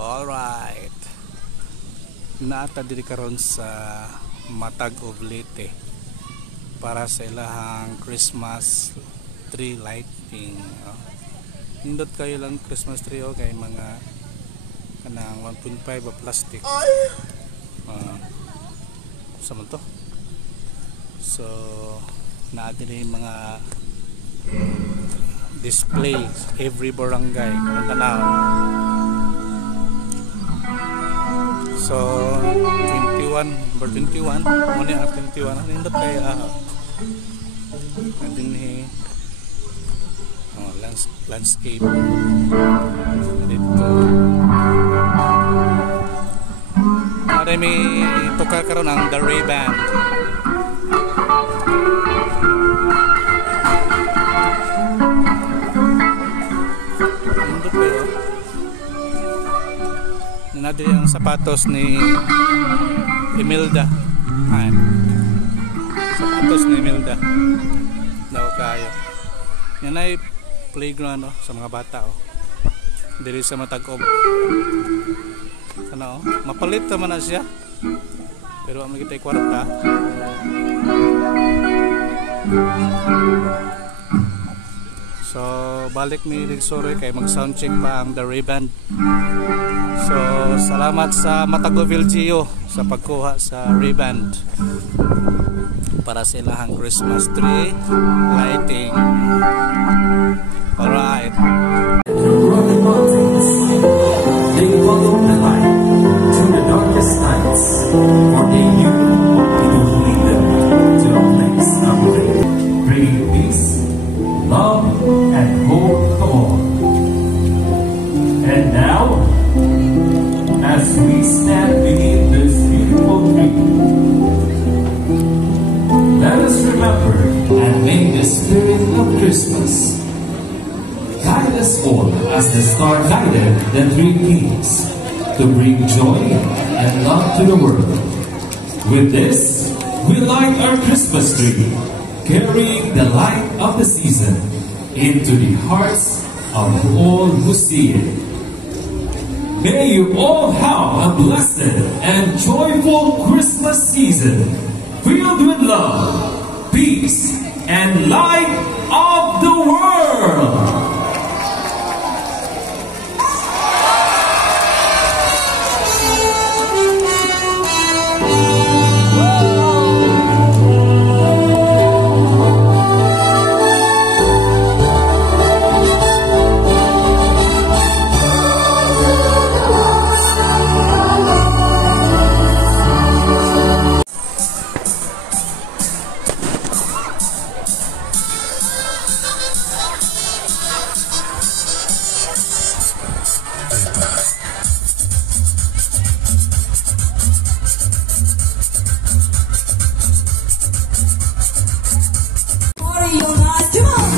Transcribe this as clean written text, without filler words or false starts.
Alright. Naata diri karon sa Matag of Leyte para sa ilahang Christmas tree lighting. Nindot kayo lang Christmas tree kay mga kanang 1.5 plastic. Sa man to. So naa diri mga display every barangay ang tanawon. So 21 muna ang 21 nindot kay din ni landscape dito. Ada may tukar karon ang The Ray Band. Nindot kayo. Nanadiri ang sapatos ni Imelda. Sapatos ni Imelda. Daw kayo. Yan ay playground sa mga bata diri sa Matag-Ob. Ano mapalit naman na siya. Pero ang kita kwarta. So balik mi Rigsore kay mag sound check pa ang The Ray Band. So salamat sa Matag-Ob LGU sa pagkuha sa Ray Band para sa ilahang Christmas tree lighting. Alright. They followed the light through the darkest nights, for they knew it would lead them to a place of liberty, bringing peace, love, and hope to all. And now, as we stand beneath this beautiful tree, let us remember and make the spirit of Christmas guide us all as the star guided the three kings to bring joy and love to the world. With this, we light our Christmas tree, carrying the light of the season into the hearts of all who see it. May you all have a blessed and joyful Christmas season, filled with love, peace, and light of the world. Come on.